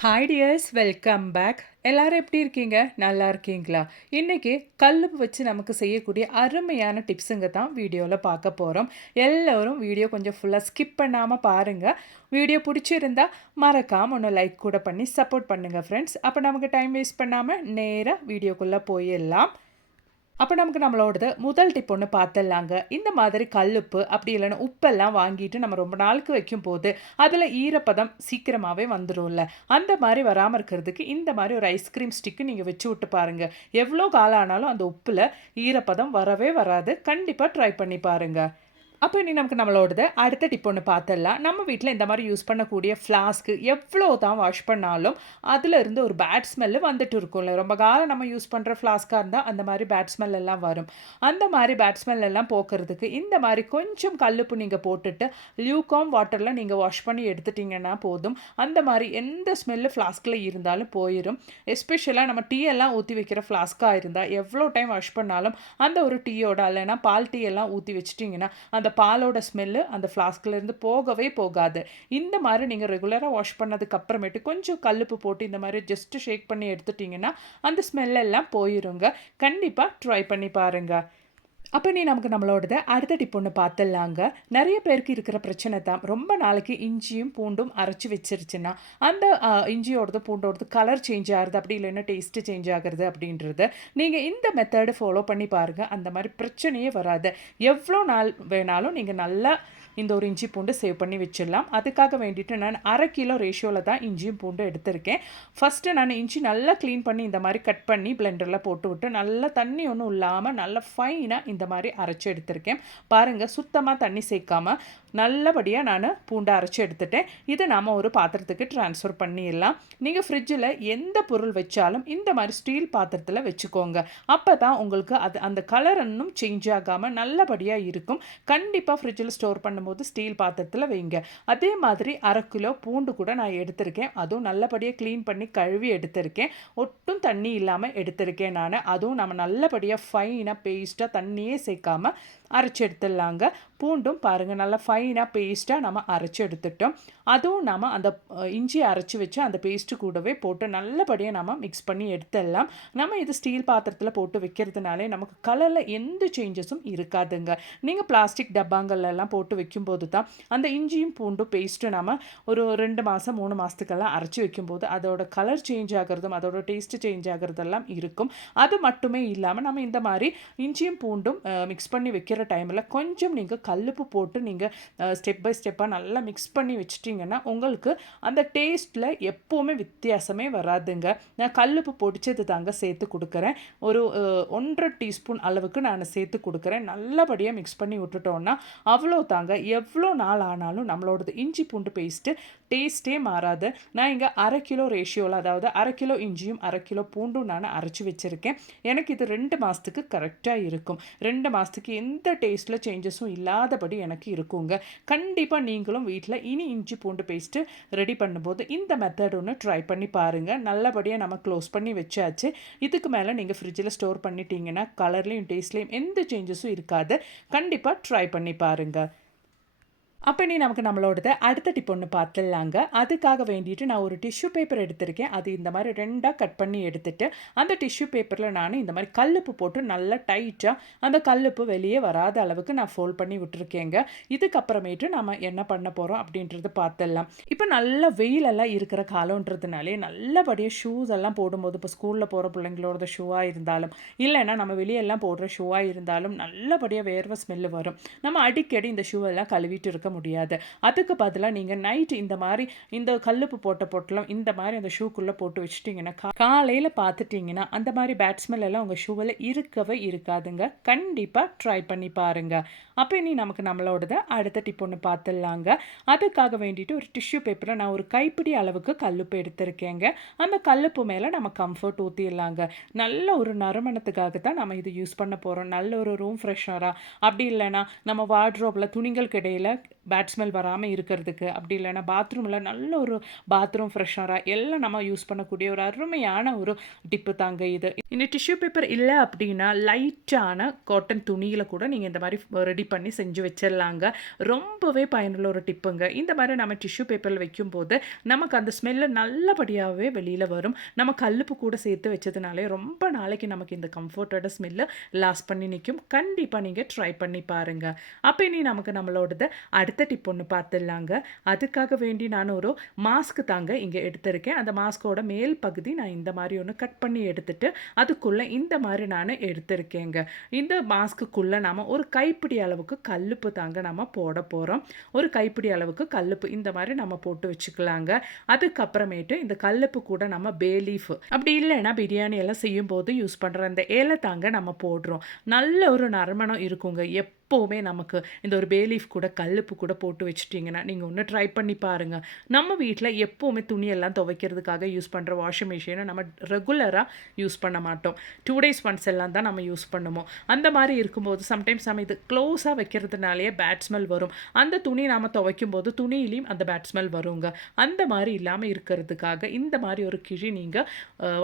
Hi tears, welcome back. எல்லாரும் எப்படி இருக்கீங்க? நல்லா இருக்கீங்களா? இன்னைக்கு கல்லுப்பு வச்சு நமக்கு செய்யக்கூடிய அருமையான டிப்ஸுங்க தான் வீடியோவில் பார்க்க போகிறோம். எல்லோரும் வீடியோ கொஞ்சம் ஃபுல்லாக ஸ்கிப் பண்ணாமல் பாருங்கள். வீடியோ பிடிச்சிருந்தா மறக்காமல் ஒன்று லைக் கூட பண்ணி சப்போர்ட் பண்ணுங்கள் ஃப்ரெண்ட்ஸ். அப்போ நமக்கு டைம் வேஸ்ட் பண்ணாமல் நேராக வீடியோக்குள்ளே போயிடலாம். அப்போ நமக்கு நம்மளோடது முதல் டிப் ஒன்று பார்த்துடலாங்க. இந்த மாதிரி கல்லுப்பு அப்படி இல்லைன்னா உப்பெல்லாம் வாங்கிட்டு நம்ம ரொம்ப நாளுக்கு வைக்கும்போது அதில் ஈரப்பதம் சீக்கிரமாகவே வந்துடும்ல. அந்த மாதிரி வராமல் இருக்கிறதுக்கு இந்த மாதிரி ஒரு ஐஸ்கிரீம் ஸ்டிக்கு நீங்கள் வச்சு விட்டு பாருங்கள். எவ்வளோ காலம் ஆனாலும் அந்த உப்பில் ஈரப்பதம் வரவே வராது. கண்டிப்பாக ட்ரை பண்ணி பாருங்கள். அப்போ இனி நமக்கு நம்மளோடது அடுத்த டிப் ஒன்று பார்த்துடலாம். நம்ம வீட்டில் இந்த மாதிரி யூஸ் பண்ணக்கூடிய ஃப்ளாஸ்க்கு எவ்வளோ தான் வாஷ் பண்ணாலும் அதில் இருந்து ஒரு பேட் ஸ்மெல்லு வந்துட்டு இருக்கும்ல. ரொம்ப காலம் நம்ம யூஸ் பண்ணுற ஃப்ளாஸ்க்காக இருந்தால் அந்த மாதிரி பேட் ஸ்மெல் எல்லாம் வரும். அந்த மாதிரி பேட் ஸ்மெல் எல்லாம் போக்குறதுக்கு இந்த மாதிரி கொஞ்சம் கல்லுப்பு நீங்கள் போட்டுட்டு லியூகாம் வாட்டரில் நீங்கள் வாஷ் பண்ணி எடுத்துட்டிங்கன்னா போதும். அந்த மாதிரி எந்த ஸ்மெல்லு ஃப்ளாஸ்கில் இருந்தாலும் போயிடும். எஸ்பெஷலாக நம்ம டீ எல்லாம் ஊற்றி வைக்கிற ஃப்ளாஸ்க்காக இருந்தால் எவ்வளோ டைம் வாஷ் பண்ணாலும் அந்த ஒரு டீயோட இல்லைன்னா பால் டீ எல்லாம் ஊற்றி வச்சிட்டிங்கன்னா அந்த பாலோட ஸ்மெல்லு அந்த ஃப்ளாஸ்க்லேருந்து போகவே போகாது. இந்த மாதிரி நீங்கள் ரெகுலராக வாஷ் பண்ணதுக்கு அப்புறமேட்டு கொஞ்சம் கல்லுப்பு போட்டு இந்த மாதிரி ஜஸ்ட்டு ஷேக் பண்ணி எடுத்துட்டிங்கன்னா அந்த ஸ்மெல் எல்லாம் போயிருங்க. கண்டிப்பாக ட்ரை பண்ணி பாருங்கள். அப்போ நமக்கு நம்மளோடது அடுத்த டிப் ஒன்று பார்த்துடலாங்க. நிறைய பேருக்கு இருக்கிற பிரச்சனை தான் ரொம்ப நாளைக்கு இஞ்சியும் பூண்டும் அரைச்சி வச்சிருச்சுன்னா அந்த இஞ்சியோடது பூண்டோடது கலர் சேஞ்ச் ஆகுது, அப்படி இல்லைன்னா டேஸ்ட்டு சேஞ்ச் ஆகுறது அப்படின்றது. நீங்கள் இந்த மெத்தடு ஃபாலோ பண்ணி பாருங்கள். அந்த மாதிரி பிரச்சனையே வராது. எவ்வளோ நாள் வேணாலும் நீங்கள் நல்லா இந்த ஒரு இஞ்சி பூண்டு சேவ் பண்ணி வச்சிடலாம். அதுக்காக வேண்டிட்டு நான் 1/2 கிலோ ரேஷியோவில் தான் இஞ்சியும் பூண்டு எடுத்திருக்கேன். ஃபஸ்ட்டு நான் இஞ்சி நல்லா க்ளீன் பண்ணி இந்த மாதிரி கட் பண்ணி பிளெண்டரில் போட்டு விட்டு நல்லா தண்ணி ஒன்றும் இல்லாமல் நல்லா ஃபைனாக இந்த மாதிரி அரைச்சி எடுத்திருக்கேன். பாருங்கள், சுத்தமாக தண்ணி சேர்க்காமல் நல்லபடியாக நான் பூண்டை அரைச்சி எடுத்துட்டேன். இதை நாம் ஒரு பாத்திரத்துக்கு ட்ரான்ஸ்ஃபர் பண்ணிடலாம். நீங்கள் ஃப்ரிட்ஜில் எந்த பொருள் வச்சாலும் இந்த மாதிரி ஸ்டீல் பாத்திரத்தில் வச்சுக்கோங்க. அப்போ தான் உங்களுக்கு அது அந்த கலர் இன்னும் சேஞ்ச் ஆகாமல் நல்லபடியாக இருக்கும். கண்டிப்பாக ஃப்ரிட்ஜில் ஸ்டோர் பண்ணும்போது ஸ்டீல் பாத்திரத்தில் வைங்க. அதே மாதிரி 1/2 கிலோ பூண்டு கூட நான் எடுத்திருக்கேன். அதுவும் நல்லபடியாக க்ளீன் பண்ணி கழுவி எடுத்திருக்கேன். ஒட்டும் தண்ணி இல்லாமல் எடுத்திருக்கேன் நான். அதுவும் நம்ம நல்லபடியாக ஃபைனாக பேஸ்ட்டாக தண்ணியே சேர்க்காமல் அரைச்சி எடுத்துடலாங்க. பூண்டும் பாருங்கள் நல்லா ஃபைனாக பேஸ்ட்டாக நம்ம அரைச்சி எடுத்துட்டோம். அதுவும் நம்ம அந்த இஞ்சி அரைச்சி வச்சு அந்த பேஸ்ட்டு கூடவே போட்டு நல்லபடியாக நம்ம மிக்ஸ் பண்ணி எடுத்துடலாம். நம்ம இது ஸ்டீல் பாத்திரத்தில் போட்டு வைக்கிறதுனாலே நமக்கு கலரில் எந்த சேஞ்சஸும் இருக்காதுங்க. நீங்கள் பிளாஸ்டிக் டப்பாங்கள்லாம் போட்டு வைக்கும்போது தான் அந்த இஞ்சியும் பூண்டும் பேஸ்ட்டு நம்ம ஒரு 2 மாதம் 3 மாதத்துக்கெல்லாம் அரைச்சி வைக்கும்போது அதோட கலர் சேஞ்ச் ஆகிறதும் அதோட டேஸ்ட்டு சேஞ்ச் ஆகிறதெல்லாம் இருக்கும். அது மட்டுமே இல்லாமல் நம்ம இந்த மாதிரி இஞ்சியும் பூண்டும் மிக்ஸ் பண்ணி வைக்கிற டைமில் கொஞ்சம் நீங்கள் கல்லுப்பு போட்டு நீங்கள் ஸ்டெப் பை ஸ்டெப்பாக நல்லா மிக்ஸ் பண்ணி வச்சிட்டிங்கன்னா உங்களுக்கு அந்த டேஸ்ட்டில் எப்போவுமே வித்தியாசமே வராதுங்க. நான் கல்லுப்பு பொடிச்சது தாங்க சேர்த்து கொடுக்குறேன். ஒரு 1.5 டீஸ்பூன் அளவுக்கு நான் சேர்த்து கொடுக்குறேன். நல்லபடியாக மிக்ஸ் பண்ணி விட்டுட்டோன்னா அவ்வளோ தாங்க. எவ்வளோ நாள் ஆனாலும் நம்மளோடது இஞ்சி பூண்டு பேஸ்ட்டு டேஸ்ட்டே மாறாது. நான் இங்கே 1/2 கிலோ ரேஷியோவில், அதாவது 1/2 கிலோ இஞ்சியும் 1/2 கிலோ பூண்டும் நான் அரைச்சி வச்சுருக்கேன். எனக்கு இது 2 மாதத்துக்கு கரெக்டாக இருக்கும். 2 மாதத்துக்கு எந்த டேஸ்ட்டில் சேஞ்சஸும் இல்லாதபடி எனக்கு இருக்குங்க. கண்டிப்பாக நீங்களும் வீட்டில் இனி இஞ்சி பூண்டு பேஸ்ட்டு ரெடி பண்ணும்போது இந்த மெத்தட் ஒன்று ட்ரை பண்ணி பாருங்கள். நல்லபடியாக நம்ம க்ளோஸ் பண்ணி வச்சாச்சு. இதுக்கு மேலே நீங்கள் ஃப்ரிட்ஜில் ஸ்டோர் பண்ணிட்டீங்கன்னா கலர்லேயும் டேஸ்ட்லேயும் எந்த சேஞ்சஸும் இருக்காது. கண்டிப்பாக ட்ரை பண்ணி பாருங்கள். அப்போ நமக்கு நம்மளோடது அடுத்த டிப் ஒன்று பார்த்துடலாங்க. அதுக்காக வேண்டிட்டு நான் ஒரு டிஷ்யூ பேப்பர் எடுத்திருக்கேன். அது இந்த மாதிரி 2ஆக கட் பண்ணி எடுத்துட்டு அந்த டிஷ்யூ பேப்பரில் நான் இந்த மாதிரி கல்லுப்பு போட்டு நல்லா டைட்டாக அந்த கல்லுப்பு வெளியே வராத அளவுக்கு நான் ஃபோல்ட் பண்ணி விட்டுருக்கேங்க. இதுக்கப்புறமேட்டு நம்ம என்ன பண்ண போகிறோம் அப்படின்றது பார்த்துடலாம். இப்போ நல்ல வெயிலெல்லாம் இருக்கிற காலன்றதுனாலே நல்லபடியாக ஷூஸ் எல்லாம் போடும்போது, இப்போ ஸ்கூலில் போகிற பிள்ளைங்களோட ஷூவாக இருந்தாலும் இல்லைன்னா நம்ம வெளியெல்லாம் போடுற ஷூவாக இருந்தாலும் நல்லபடியாக வேர்வை ஸ்மெல்லு வரும். நம்ம அடிக்கடி இந்த ஷூவெல்லாம் கழுவிட்டு இருக்க முடியாது. அதுக்கு பதிலாக நீங்கள் நைட் இந்த மாதிரி இந்த கல்லுப்பு போட்ட பொட்டலம் இந்த மாதிரி அந்த ஷூக்குள்ளே போட்டு வச்சுட்டிங்கன்னா காலையில் பார்த்துட்டிங்கன்னா அந்த மாதிரி பேட் ஸ்மெல் எல்லாம் உங்கள் ஷூவில் இருக்கவே இருக்காதுங்க. கண்டிப்பாக ட்ரை பண்ணி பாருங்கள். அப்போ இனி நமக்கு நம்மளோடது அடுத்த டிப் ஒன்று பார்த்துடலாங்க. அதுக்காக வேண்டிட்டு ஒரு டிஷ்யூ பேப்பரில் நான் ஒரு கைப்பிடி அளவுக்கு கல்லுப்பு எடுத்திருக்கேங்க. அந்த கல்லுப்பு மேலே நம்ம கம்ஃபர்ட் ஊற்றிடலாங்க. நல்ல ஒரு நறுமணத்துக்காக தான் நம்ம இது யூஸ் பண்ண போகிறோம். நல்ல ஒரு ரூம் ஃப்ரெஷ்னராக, அப்படி இல்லைன்னா நம்ம வார்ட்ரோப்பில் துணிகளுக்கு இடையில் பேட் ஸ்மெல் வராமல் இருக்கிறதுக்கு, அப்படி இல்லைன்னா பாத்ரூமில் நல்ல ஒரு பாத்ரூம் ஃப்ரெஷ்னராக எல்லாம் நம்ம யூஸ் பண்ணக்கூடிய ஒரு அருமையான ஒரு டிப்பு தாங்க இது. இந்த டிஷ்யூ பேப்பர் இல்லை அப்படின்னா லைட்டான காட்டன் துணியில் கூட நீங்கள் இந்த மாதிரி ரெடி பண்ணி செஞ்சு வச்சிடலாங்க. ரொம்பவே பயனுள்ள ஒரு டிப்புங்க. இந்த மாதிரி நம்ம டிஷ்யூ பேப்பரில் வைக்கும்போது நமக்கு அந்த ஸ்மெல்லு நல்லபடியாகவே வெளியில் வரும். நம்ம கல்லுப்பு கூட சேர்த்து வச்சதுனாலே ரொம்ப நாளைக்கு நமக்கு இந்த கம்ஃபர்ட்டோட ஸ்மெல்லு லாஸ்ட் பண்ணி நிற்கும். கண்டிப்பாக நீங்கள் ட்ரை பண்ணி பாருங்கள். அப்போ இனி நமக்கு நம்மளோடது அடுத்த டிப் ஒன்று பார்த்துடலாங்க. அதுக்காக வேண்டி நான் ஒரு மாஸ்க் தாங்க இங்கே எடுத்திருக்கேன். அந்த மாஸ்கோட மேல் பகுதி நான் இந்த மாதிரி ஒன்று கட் பண்ணி எடுத்துட்டு அதுக்குள்ளே இந்த மாதிரி நான் எடுத்திருக்கேங்க. இந்த மாஸ்க்குள்ளே நாம் ஒரு கைப்பிடி அளவுக்கு கல்லுப்பு தாங்க நம்ம போட போகிறோம். ஒரு கைப்பிடி அளவுக்கு கல்லுப்பு இந்த மாதிரி நம்ம போட்டு வச்சுக்கலாங்க. அதுக்கப்புறமேட்டு இந்த கல்லுப்பு கூட நம்ம பே லீஃப் அப்படி இல்லைன்னா பிரியாணி எல்லாம் செய்யும்போது யூஸ் பண்ணுற அந்த ஏலை தாங்க நம்ம போடுறோம். நல்ல ஒரு நறுமணம் இருக்குங்க. எப்போவுமே நமக்கு இந்த ஒரு பே லீஃப் கூட கல்லுப்பு கூட போட்டு வச்சுட்டிங்கன்னா நீங்கள் ஒன்று ட்ரை பண்ணி பாருங்கள். நம்ம வீட்டில் எப்போவுமே துணியெல்லாம் துவைக்கிறதுக்காக யூஸ் பண்ணுற வாஷிங் மிஷினை நம்ம ரெகுலராக யூஸ் பண்ண மாட்டோம். 2 days ஒன்ஸ் எல்லாம் தான் நம்ம யூஸ் பண்ணுவோம். அந்த மாதிரி இருக்கும்போது சம்டைம்ஸ் நம்ம இது க்ளோஸாக வைக்கிறதுனாலே பேட் ஸ்மெல் வரும். அந்த துணி நாம் துவைக்கும் போது துணியிலையும் அந்த பேட் ஸ்மெல் வருங்க. அந்த மாதிரி இல்லாமல் இருக்கிறதுக்காக இந்த மாதிரி ஒரு கிழி நீங்கள்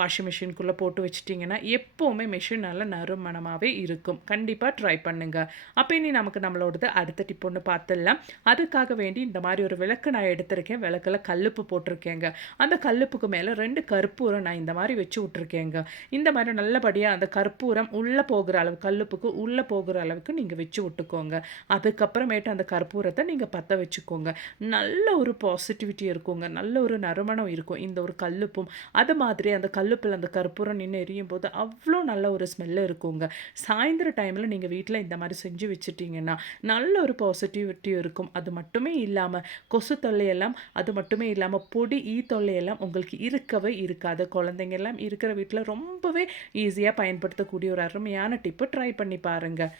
வாஷிங் மிஷினுக்குள்ளே போட்டு வச்சிட்டிங்கன்னா எப்போவுமே மிஷின் நல்ல நறுமணமாகவே இருக்கும். கண்டிப்பாக ட்ரை பண்ணுங்கள். அப்போ இனி நமக்கு நம்மளோடது அடுத்த டிப் ஒன்று பார்த்துடலாம். அதுக்காக வேண்டி இந்த மாதிரி ஒரு விளக்கு நான் எடுத்திருக்கேன். விளக்கில் கல்லுப்பு போட்டிருக்கேங்க. அந்த கல்லுப்புக்கு மேலே 2 கற்பூரம் நான் இந்த மாதிரி வச்சு விட்ருக்கேங்க. இந்த மாதிரி நல்லபடியாக அந்த கற்பூரம் உள்ளே போகிற அளவு கல்லுப்புக்கு உள்ளே போகிற அளவுக்கு நீங்கள் வச்சு விட்டுக்கோங்க. அதுக்கப்புறமேட்டு அந்த கற்பூரத்தை நீங்கள் பற்ற வச்சுக்கோங்க. நல்ல ஒரு பாசிட்டிவிட்டி இருக்குங்க. நல்ல ஒரு நறுமணம் இருக்கும் இந்த ஒரு கல்லுப்பும். அது மாதிரி அந்த கல்லுப்பில் அந்த கற்பூரம் நின்று எரியும் போது அவ்வளோ நல்ல ஒரு ஸ்மெல்லு இருக்குங்க. சாயந்தர டைமில் நீங்கள் வீட்டில் இந்த மாதிரி செஞ்சு வச்சுட்டிங்கன்னா நல்ல ஒரு பாசிட்டிவிட்டி இருக்கும். அது மட்டுமே இல்லாமல் கொசு தொல்லையெல்லாம் அது மட்டுமே இல்லாமல் பொடி தொல்லையெல்லாம் உங்களுக்கு இருக்கவே இருக்காது. குழந்தைங்க எல்லாம் இருக்கிற வீட்டில் ரொம்பவே ஈஸியாக பயன்படுத்தக்கூடிய ஒரு அருமையான டிப்பு. ட்ரை பண்ணி பாருங்கள்.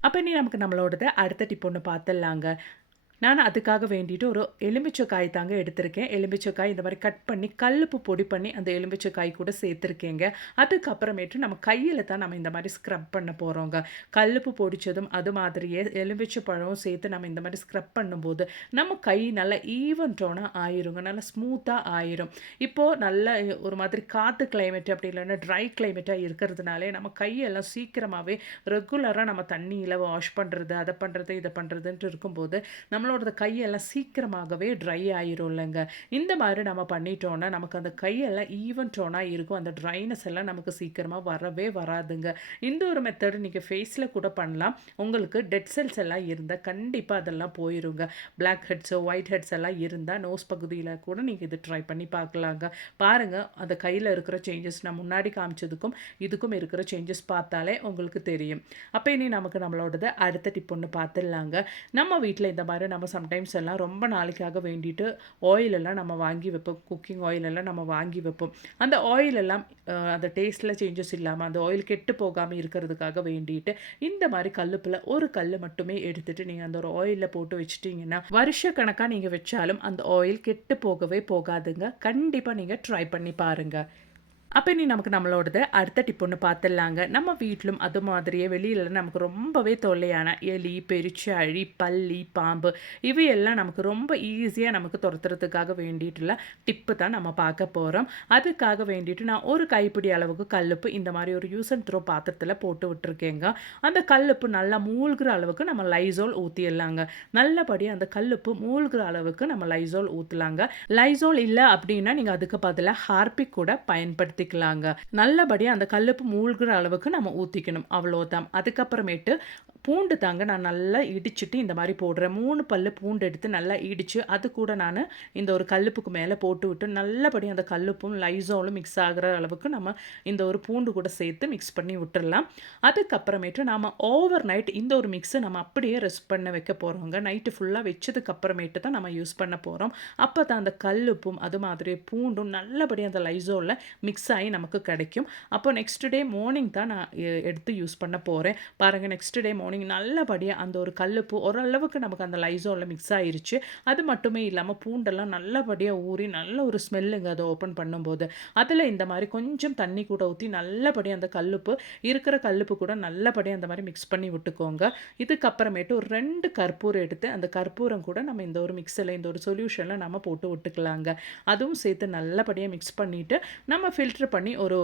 அப்போ இனி நமக்கு நம்மளோடது அடுத்த டிப் ஒன்று பார்த்துடலாங்க. நான் அதுக்காக வேண்டிட்டு ஒரு எலுமிச்சைக்காய் தாங்க எடுத்திருக்கேன். எலுமிச்சைக்காய் இந்த மாதிரி கட் பண்ணி கல்லுப்பு பொடி பண்ணி அந்த எலுமிச்சைக்காய் கூட சேர்த்துருக்கேங்க. அதுக்கப்புறமேட்டு நம்ம கையில் தான் நம்ம இந்த மாதிரி ஸ்க்ரப் பண்ண போகிறோங்க. கல்லுப்பு பொடிச்சதும் அது மாதிரியே எலுமிச்சை பழமும் சேர்த்து நம்ம இந்த மாதிரி ஸ்க்ரப் பண்ணும்போது நம்ம கை நல்லா ஈவன் டோனாக ஆயிருங்க. நல்லா ஸ்மூத்தாக ஆயிரும். இப்போது நல்ல ஒரு மாதிரி காற்று கிளைமேட் அப்படி இல்லைன்னா ட்ரை கிளைமேட்டாக இருக்கிறதுனாலே நம்ம கையெல்லாம் சீக்கிரமாகவே ரெகுலராக நம்ம தண்ணியில் வாஷ் பண்ணுறது அதை பண்ணுறது இதை பண்ணுறதுன்ட்டு இருக்கும்போது நம்மளோட கையெல்லாம் சீக்கிரமாகவே ட்ரை ஆயிரும் இல்லைங்க. இந்த மாதிரி நம்ம பண்ணிட்டோன்னா நமக்கு அந்த கையெல்லாம் ஈவன் டோனாக இருக்கும். அந்த ட்ரைனஸ் எல்லாம் நமக்கு சீக்கிரமாக வரவே வராதுங்க. இந்த ஒரு மெத்தடு நீங்கள் ஃபேஸில் கூட பண்ணலாம். உங்களுக்கு டெட் செல்ஸ் எல்லாம் இருந்தால் கண்டிப்பாக அதெல்லாம் போயிருங்க. பிளாக் ஹெட்ஸோ ஒயிட் ஹெட்ஸ் எல்லாம் இருந்தால் நோஸ் பகுதியில் கூட நீங்கள் இது ட்ரை பண்ணி பார்க்கலாங்க. பாருங்கள் அந்த கையில் இருக்கிற சேஞ்சஸ் நான் முன்னாடி காமிச்சதுக்கும் இதுக்கும் இருக்கிற சேஞ்சஸ் பார்த்தாலே உங்களுக்கு தெரியும். அப்போ இனி நமக்கு நம்மளோடது அடுத்த டிப் ஒன்று பார்த்துடலாங்க. நம்ம வீட்டில் இந்த மாதிரி நம்ம சம்டைம்ஸ் எல்லாம் ரொம்ப நாளைக்காக வேண்டிட்டு ஆயிலெல்லாம் நம்ம வாங்கி வைப்போம். குக்கிங் ஆயிலெல்லாம் நம்ம வாங்கி வைப்போம். அந்த ஆயிலெல்லாம் அந்த டேஸ்ட்டில் சேஞ்சஸ் இல்லாமல் அந்த ஆயில் கெட்டு போகாமல் இருக்கிறதுக்காக வேண்டிட்டு இந்த மாதிரி கல்லுப்பில் ஒரு கல் மட்டுமே எடுத்துகிட்டு நீங்கள் அந்த ஒரு ஆயிலில் போட்டு வச்சுட்டிங்கன்னா வருஷ கணக்காக நீங்கள் வச்சாலும் அந்த ஆயில் கெட்டு போகவே போகாதுங்க. கண்டிப்பாக நீங்கள் ட்ரை பண்ணி பாருங்கள். அப்போ இனி நமக்கு நம்மளோடது அடுத்த டிப் ஒன்று பார்த்துடலாங்க. நம்ம வீட்டிலும் அது மாதிரியே வெளியில் நமக்கு ரொம்பவே தொல்லையான எலி பெருச்சாழி பல்லி பாம்பு இவையெல்லாம் நமக்கு ரொம்ப ஈஸியாக நமக்கு துரத்துறதுக்காக வேண்டிட்டுல டிப்பு தான் நம்ம பார்க்க போகிறோம். அதுக்காக வேண்டிட்டு நான் ஒரு கைப்பிடி அளவுக்கு கல்லுப்பு இந்த மாதிரி ஒரு யூஸ் அண்ட் த்ரோ பாத்திரத்தில் போட்டு விட்டுருக்கேங்க. அந்த கல்லுப்பு நல்லா மூழ்கிற அளவுக்கு நம்ம லைசோல் ஊற்றிடலாங்க. நல்லபடி அந்த கல்லுப்பு மூழ்கிற அளவுக்கு நம்ம லைசோல் ஊற்றலாங்க. லைசோல் இல்லை அப்படின்னா நீங்கள் அதுக்கு பதிலாக ஹார்பிக் கூட பயன்படுத்திக்கலாங்க. நல்லபடியாக அந்த கல்லுப்பு மூழ்கிற அளவுக்கு நம்ம ஊற்றிக்கணும். அவ்வளோதான். அதுக்கப்புறமேட்டு பூண்டு தாங்க நான் நல்லா இடிச்சுட்டு இந்த மாதிரி போடுறேன். 3 பல்லு பூண்டு எடுத்து நல்லா இடித்து அது கூட நான் இந்த ஒரு கல்லுப்புக்கு மேலே போட்டு விட்டு நல்லபடி அந்த கல்லுப்பும் லைசோலும் மிக்ஸ் ஆகிற அளவுக்கு நம்ம இந்த ஒரு பூண்டு கூட சேர்த்து மிக்ஸ் பண்ணி விட்டுடலாம். அதுக்கப்புறமேட்டு நாம் ஓவர் நைட் இந்த ஒரு மிக்ஸை நம்ம அப்படியே ரெஸ்ட் பண்ண வைக்க போகிறோங்க. நைட்டு ஃபுல்லாக வச்சதுக்கு அப்புறமேட்டு தான் நம்ம யூஸ் பண்ண போகிறோம். அப்போ தான் அந்த கல்லுப்பும் அது மாதிரி பூண்டும் நல்லபடி அந்த லைசோலில் மிக்ஸ் ஆகி நமக்கு கிடைக்கும். அப்போ நெக்ஸ்ட் டே மார்னிங் தான் நான் எடுத்து யூஸ் பண்ண போகிறேன். பாருங்கள், நெக்ஸ்ட் டே மார்னிங் மார்னிங் நல்லபடியா அந்த ஒரு கல்லுப்பு ஓரளவுக்கு நமக்கு அந்த லைசால்ல மிக்ஸ் ஆயிருச்சு. அது மட்டுமே இல்லாம பூண்டெல்லாம் நல்லபடியா ஊறி நல்ல ஒரு ஸ்மெல்லுங்க அத ஓப்பன் பண்ணும்போது. அதில இந்த மாரி கொஞ்சம் தண்ணி கூட ஊத்தி நல்லபடியா அந்த கல்லுப்பு இருக்கிற கல்லுப்பு கூட நல்லபடியா அந்த மாரி மிக்ஸ் பண்ணி விட்டுக்கோங்க. இதுக்கப்புறமேட்டு ஒரு 2 கற்பூரம் எடுத்து, அந்த கற்பூரம் கூட நம்ம இந்த ஒரு மிக்ஸில இந்த ஒரு சொல்யூஷன்ல நம்ம போட்டு விட்டுக்கலாங்க. அதுவும் சேர்த்து நல்லபடியா மிக்ஸ் பண்ணிட்டு, நம்ம ஃபில்டர் பண்ணி ஒரு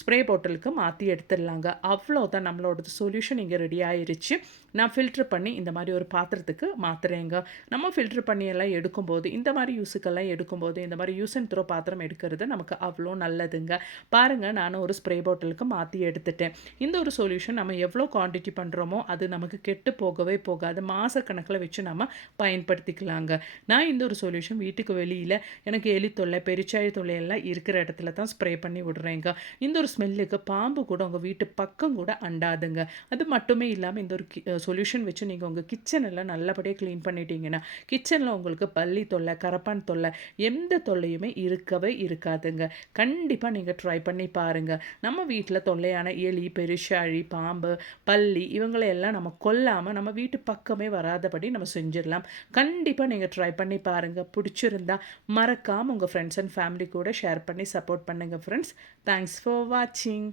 ஸ்ப்ரே பாட்டிலுக்கு மாத்தி எடுத்துடலாங்க. அவ்வளோதான் நம்மளோட சொல்யூஷன் இங்க ரெடி ஆயிருச்சு. நான் ஃபில்டர் பண்ணி இந்த மாரி ஒரு பாத்திரத்துக்கு மாத்துறேங்க. நம்ம ஃபில்டர் பண்ணி எல்லாம் எடுக்கும்போது, இந்த மாரி யூஸுக்கெல்லாம் எடுக்கும்போது, இந்த மாரி யூஸ் அண்ட் த்ரோ பாத்திரம் எடுக்கிறது நமக்கு அவ்வளோ நல்லதுங்க. பாருங்க நானும் ஒரு ஸ்ப்ரே பாட்டிலுக்கு மாத்தி எடுத்துட்டேன். இந்த ஒரு சொல்யூஷன் நம்ம எவ்வளோ குவான்டிட்டி பண்றோமோ, அது நமக்கு கெட்டு போகவே போகாது. மாசக்கணக்குல வச்சு நம்ம பயன்படுத்திக்கலாங்க. நான் இந்த ஒரு சொல்யூஷன் வீட்டுக்கு வெளியில எனக்கு எலி தொல்லை, பெருச்சாழி தொல்லை எல்லாம் இருக்கிற இடத்துல தான் ஸ்ப்ரே பண்ணி விடுறேங்க. இந்த ஒரு ஸ்மெல்லுக்கு பாம்பு கூட உங்க வீட்டு பக்கம் கூட அண்டாதுங்க. அது மட்டுமே இல்லாம இந்த ஒரு சொல்யூஷன் வச்சு நீங்க உங்க கிச்சன் எல்லாம் நல்லபடியா கிளீன் பண்ணிட்டீங்கன்னா, கிச்சன்ல உங்களுக்கு பல்லி தொல்லை, கரப்பான் தொல்லை எந்த தொல்லையுமே இருக்கவே இருக்காதுங்க. கண்டிப்பா நீங்க ட்ரை பண்ணி பாருங்க. நம்ம வீட்ல தொல்லையான எலி, பெருச்சாழி, பாம்பு, பல்லி இவங்கள எல்லாம் நம்ம கொல்லாம நம்ம வீட்டு பக்கமே வராதபடி நம்ம செஞ்சிடலாம். கண்டிப்பா நீங்க ட்ரை பண்ணி பாருங்க. பிடிச்சிருந்தா மறக்காம உங்க ஃப்ரெண்ட்ஸ் அண்ட் ஃபேமிலி கூட ஷேர் பண்ணி சப்போர்ட் பண்ணுங்க ஃப்ரெண்ட்ஸ். தேங்க்ஸ் ஃபார் வாட்சிங்.